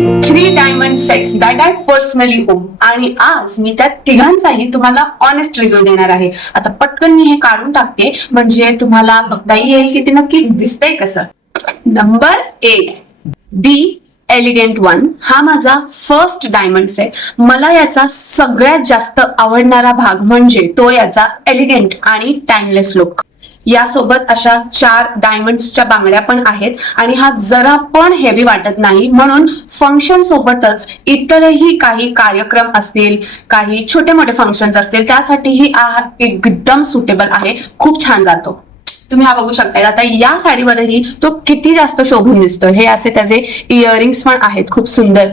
Three diamond sets that I personally on. आणि आज मी त्या तिघांचाही तुम्हाला ऑनेस्ट रिव्ह्यू देणार आहे. आता पटकन मी हे काढून टाकते म्हणजे तुम्हाला बघताही येईल की ते नक्की दिसतंय कसं. नंबर 8 दी एलिगंट वन. हा माझा फर्स्ट डायमंड सेट. मला याचा सगळ्यात जास्त आवडणारा भाग म्हणजे तो याचा एलिगंट आणि टाइमलेस लुक. यासोबत अशा 4 डायमंड्सच्या बांगड्या पण आहेत आणि हा जरा पण हेवी वाटत नाही, म्हणून फंक्शन सोबतच इतरही काही कार्यक्रम असतील, काही छोटे मोठे फंक्शन्स असतील त्यासाठीही हा एकदम सुटेबल आहे. खूप छान जातो. तुम्ही हा बघू शकता. आता या साडीवरही तो किती जास्त शोभून दिसतोय. हे असे त्याचे इयरिंग्स पण आहेत खूप सुंदर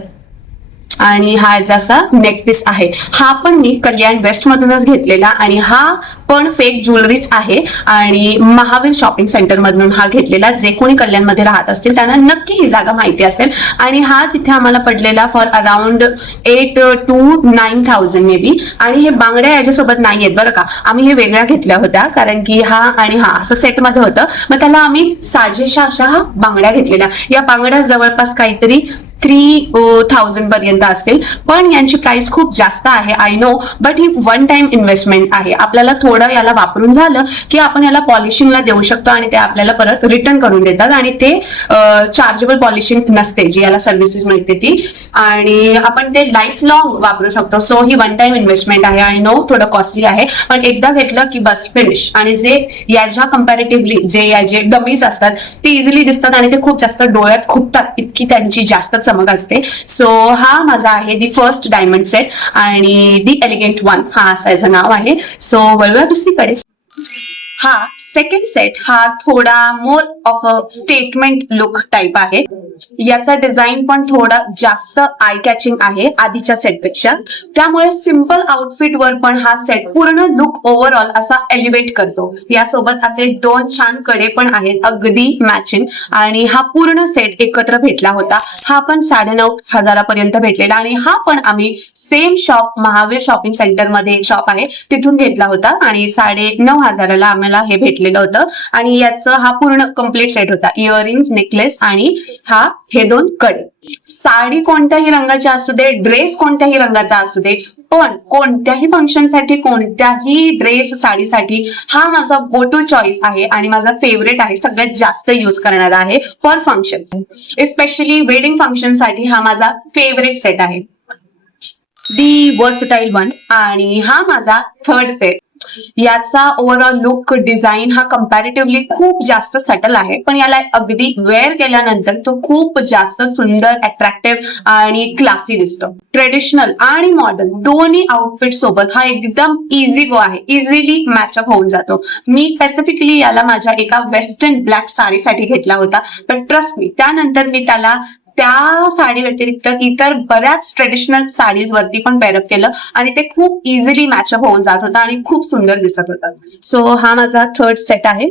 आणि हा जसा नेकपीस आहे. हा पण मी कल्याण वेस्ट मधूनच घेतलेला आणि हा पण फेक ज्वेलरीच आहे आणि महावीर शॉपिंग सेंटर मधून हा घेतलेला. जे कोणी कल्याणमध्ये राहत असतील त्यांना नक्की ही जागा माहिती असेल. आणि हा तिथे आम्हाला पडलेला for around 8 to 9,000 may be. आणि हे बांगड्या याच्यासोबत नाही आहेत बरं का, आम्ही हे वेगळ्या घेतल्या होत्या कारण की हा आणि हा असं सेट मध्ये होतं. मग त्याला आम्ही साजेशा अशा बांगड्या घेतलेल्या. या बांगड्या जवळपास काहीतरी 3,000 पर्यंत असतील, पण यांची प्राइस खूप जास्त आहे I know, but he one time investment आहे. आपल्याला थोडं याला वापरून झालं की आपण याला पॉलिशिंगला देऊ शकतो आणि ते आपल्याला परत रिटर्न करून देतात आणि ते चार्जेबल पॉलिशिंग नसते जी याला सर्व्हिसेस मिळते ती, आणि आपण ते लाईफ लॉंग वापरू शकतो. सो ही वन टाइम इन्व्हेस्टमेंट आहे. आय नो थोडं कॉस्टली आहे, पण एकदा घेतलं की बस फिनिश. आणि जे याच्या कम्पॅरेटिव्हली जे याचे डमीज असतात ते इझिली दिसतात आणि ते खूप जास्त डोळ्यात खुपतात, इतकी त्यांची जास्त चमक असते. सो हा माझा आहे दी फर्स्ट डायमंड सेट आणि दी एलिगंट वन हा असं याचं नाव आहे. सो वळूया दुसरीकडे. हा सेकंड सेट हा थोडा more of a statement look type आहे. याचा डिझाईन पण थोडा जास्त आय कॅचिंग आहे आधीच्या सेटपेक्षा, त्यामुळे सिंपल आउटफिट वर पण हा सेट पूर्ण लुक ओव्हरऑल असा एलिव्हेट करतो. यासोबत असे 2 छान कडे पण आहेत अगदी मॅचिंग, आणि हा पूर्ण सेट एकत्र भेटला होता. हा पण 9,500 पर्यंत भेटलेला आणि हा पण आम्ही same shop Mahavir shopping centre मध्ये एक शॉप आहे तिथून घेतला होता आणि 9,500 ला आम्हाला हे भेटलेलं होतं. आणि याचं हा पूर्ण कम्प्लीट सेट होता, इयरिंग्स, नेकलेस आणि हे 2 कडे. साडी कोणत्याही रंगाची असू दे, ड्रेस कोणत्याही रंगाचा असू दे, पण कोणत्याही फंक्शन साठी कोणत्याही ड्रेस साडीसाठी हा माझा गो टू चॉईस आहे आणि माझा फेवरेट आहे. सगळ्यात जास्त यूज करणारा आहे for function, specially wedding function साठी हा माझा फेवरेट सेट आहे. दी वर्सटाईल वन आणि हा माझा थर्ड सेट. याचा ओव्हरऑल लुक, डिझाईन हा कम्पॅरेटिव्हली खूप जास्त सटल आहे, पण याला अगदी वेअर केल्यानंतर तो खूप जास्त सुंदर, अट्रॅक्टिव्ह आणि क्लासी दिसतो. ट्रेडिशनल आणि मॉडर्न दोन्ही आउटफिट सोबत हा एकदम इझी गो आहे, इझिली मॅचअप होऊन जातो. मी स्पेसिफिकली याला माझ्या एका वेस्टर्न ब्लॅक साडीसाठी घेतला होता, पण ट्रस्ट मी त्यानंतर मी त्याला त्या साडी व्यतिरिक्त इतर बऱ्याच ट्रेडिशनल साडीज वरती पण पेअरअप केलं आणि ते खूप इझिली मॅचअप होऊन जात होता आणि खूप सुंदर दिसत होता. सो हा माझा थर्ड सेट आहे.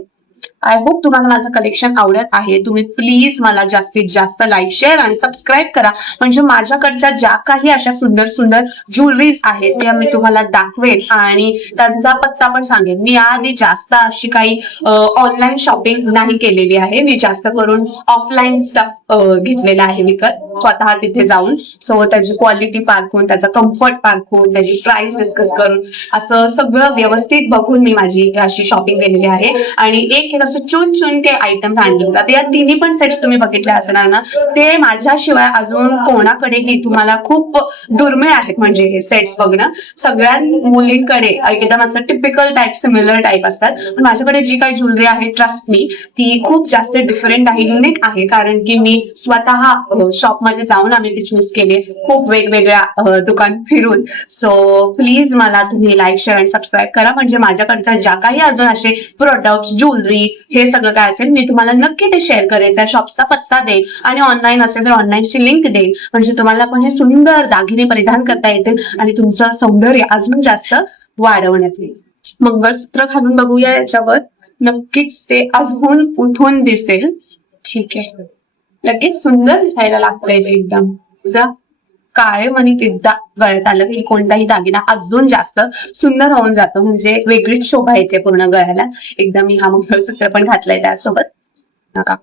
आय होप तुम्हाला माझं कलेक्शन आवडत आहे. तुम्ही प्लीज मला जास्तीत जास्त लाईक, शेअर आणि सबस्क्राईब करा, म्हणजे माझ्याकडच्या ज्या काही अशा सुंदर सुंदर ज्वेलरीज आहेत त्या मी तुम्हाला दाखवेन आणि त्यांचा पत्ता पण सांगेन. मी याआधी जास्त अशी काही ऑनलाईन शॉपिंग नाही केलेली आहे. मी जास्त करून ऑफलाईन स्टफ घेतलेला आहे विकत, स्वतः तिथे जाऊन. सो त्याची क्वालिटी पारखून, त्याचा कम्फर्ट पारखून, त्याची प्राइस डिस्कस करून असं सगळं व्यवस्थित बघून मी माझी अशी शॉपिंग केलेली आहे. आणि एक असं चुन चुन के आयटम्स आणले जातात. या तिन्ही पण सेट्स तुम्ही बघितले असणार ना, ते माझ्याशिवाय अजून कोणाकडेही तुम्हाला खूप दुर्मिळ आहेत. म्हणजे हे सेट्स बघणं सगळ्या मुलींकडे एकदम असं टिपिकल टाइप, सिमिलर टाइप असतात, पण माझ्याकडे जी काही ज्वेलरी आहे ट्रस्ट मी ती खूप जास्त डिफरंट आहे, युनिक आहे, कारण की मी स्वतः शॉप मध्ये जाऊन आम्ही ते चूज केले, खूप वेगवेगळ्या दुकान फिरून. सो प्लीज मला तुम्ही लाईक, शेअर आणि सबस्क्राईब करा, म्हणजे माझ्याकडच्या ज्या काही अजून असे प्रोडक्ट्स, ज्वेलरी, हे सगळं काय असेल मी तुम्हाला नक्की ते शेअर करेन. त्या शॉपचा पत्ता देईल आणि ऑनलाईन असेल तर ऑनलाईनची लिंक देईल, म्हणजे तुम्हाला पण हे सुंदर दागिने परिधान करता येतील आणि तुमचं सौंदर्य अजून जास्त वाढवण्यात येईल. मंगळसूत्र घालून बघूया याच्यावर, नक्कीच ते अजून उठून दिसेल. ठीक आहे, लगेच सुंदर दिसायला लागतंय ते एकदम. काळे मणी एकदा गळ्यात आलं की कोणताही दागिना अजून जास्त सुंदर होऊन जातो, म्हणजे वेगळीच शोभा येते पूर्ण गळ्याला. एकदा मी हा मंगळसूत्र पण घातलाय त्यासोबत. नका.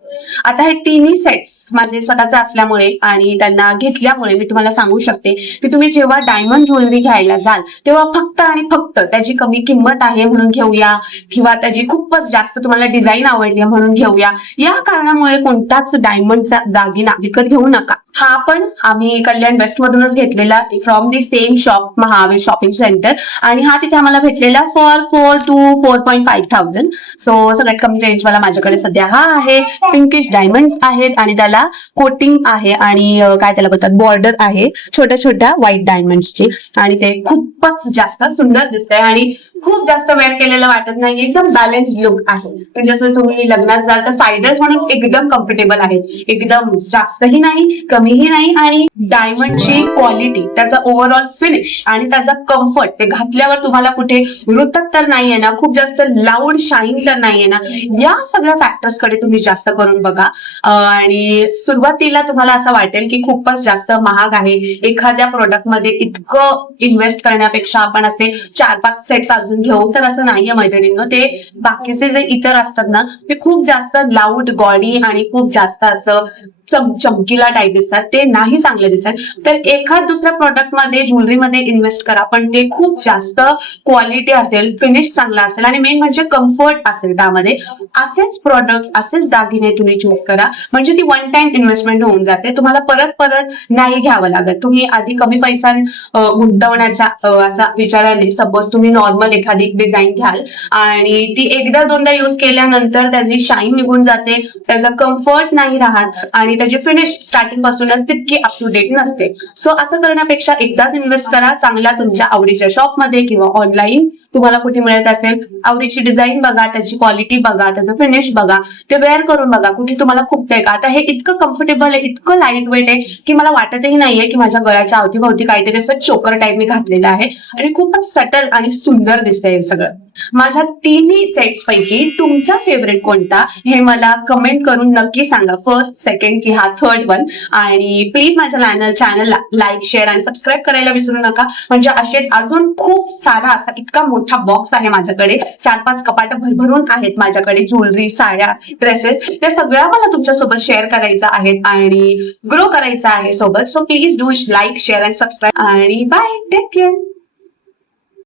आता हे तिन्ही सेट्स माझे स्वतःचे असल्यामुळे आणि त्यांना घेतल्यामुळे मी तुम्हाला सांगू शकते की तुम्ही जेव्हा डायमंड ज्वेलरी घ्यायला जाल तेव्हा फक्त आणि फक्त त्याची कमी किंमत आहे म्हणून घेऊया किंवा त्याची खूपच जास्त तुम्हाला डिझाईन आवडली म्हणून घेऊया, या कारणामुळे कोणताच डायमंडचा दागिना विकत घेऊ नका. हा पण आम्ही कल्याण वेस्ट मधूनच घेतलेला from the same shop Mahavir shopping centre आणि हा तिथे आम्हाला भेटलेला फॉर 4 to 4.5,000. सो सगळ्यात कमी रेंज वाला माझ्याकडे सध्या हा आहे. पिंकिश डायमंड्स आहेत आणि त्याला कोटिंग आहे आणि काय त्याला बोलतात बॉर्डर आहे छोट्या छोट्या व्हाईट डायमंड्सची आणि ते खूपच जास्त सुंदर दिसतंय आणि खूप जास्त वेअर केलेलं वाटत नाही. एकदम बॅलन्स लुक आहे. म्हणजे जसं तुम्ही लग्नात जाल तर सायडर्स म्हणून एकदम कम्फर्टेबल आहेत. एकदम जास्तही नाही कमीही नाही आणि डायमंडची क्वालिटी, त्याचा ओव्हरऑल फिनिश आणि त्याचा कम्फर्ट, ते घातल्यावर तुम्हाला कुठे रुतत तर नाहीये ना, खूप जास्त लाऊड शाईन तर नाहीये ना, या सगळ्या फॅक्टर्स कडे तुम्ही जास्त करून बघा. आणि सुरुवातीला तुम्हाला असं वाटेल की खूपच जास्त महाग आहे, एखाद्या प्रोडक्ट मध्ये इतकं इन्व्हेस्ट करण्यापेक्षा आपण असे 4-5 सेट्स अजून घेऊ, तर असं नाहीये मैत्रिणींनो. ते बाकीचे जे इतर असतात ना ते खूप जास्त लाऊड गॉडी आणि खूप जास्त असं चमकीला टाईप दिसतात, ते नाही चांगले दिसतात. तर एखाद दुसऱ्या प्रोडक्ट मध्ये ज्वेलरीमध्ये इन्व्हेस्ट करा पण ते खूप जास्त क्वालिटी असेल, फिनिश चांगला असेल आणि मेन म्हणजे कम्फर्ट असेल त्यामध्ये. असेच प्रोडक्ट असेच दागिने तुम्ही चूज करा म्हणजे ती वन टाइम इन्व्हेस्टमेंट होऊन जाते, तुम्हाला परत परत नाही घ्यावं लागत. तुम्ही आधी कमी पैसा गुंतवण्याच्या असा विचाराने सपोज तुम्ही नॉर्मल एखादी डिझाईन घ्याल आणि ती एकदा दोनदा युज केल्यानंतर त्याची शाईन निघून जाते, त्याचा कम्फर्ट नाही राहत आणि त्याची फिनिश स्टार्टिंग पासूनच तितकी अप टू डेट नसते. सो असं करण्यापेक्षा एकदाच इन्व्हेस्ट करा चांगला तुमच्या आवडीच्या शॉप मध्ये किंवा ऑनलाईन तुम्हाला कुठे मिळत असेल, आवडीची डिझाईन बघा, त्याची क्वालिटी बघा, त्याचं फिनिश बघा, ते वेअर करून बघा कुठे तुम्हाला खूप का. आता हे इतकं कम्फर्टेबल आहे, इतकं लाईट वेट आहे की मला वाटतही नाहीये की माझ्या गळ्याच्या अवतीभोवती काहीतरी असं चोकर टाईप मी घातलेलं आहे आणि खूपच सटल आणि सुंदर दिसतंय सगळं. माझ्या तिन्ही सेट्स पैकी तुमचा फेवरेट कोणता हे मला कमेंट करून नक्की सांगा, फर्स्ट, सेकंड की हा थर्ड वन. आणि प्लीज माझ्या चॅनलला लाईक, शेअर आणि सबस्क्राईब करायला विसरू नका. म्हणजे असेच अजून खूप सारा असा इतका मोठा बॉक्स आहे माझ्याकडे, 4-5 कपाट भरभरून आहेत माझ्याकडे, ज्वेलरी, साड्या, ड्रेसेस, त्या सगळ्या मला तुमच्यासोबत शेअर करायचा आहेत आणि ग्रो करायचा आहे सोबत. So please do like, share आणि सबस्क्राईब आणि बाय, टेक केअर.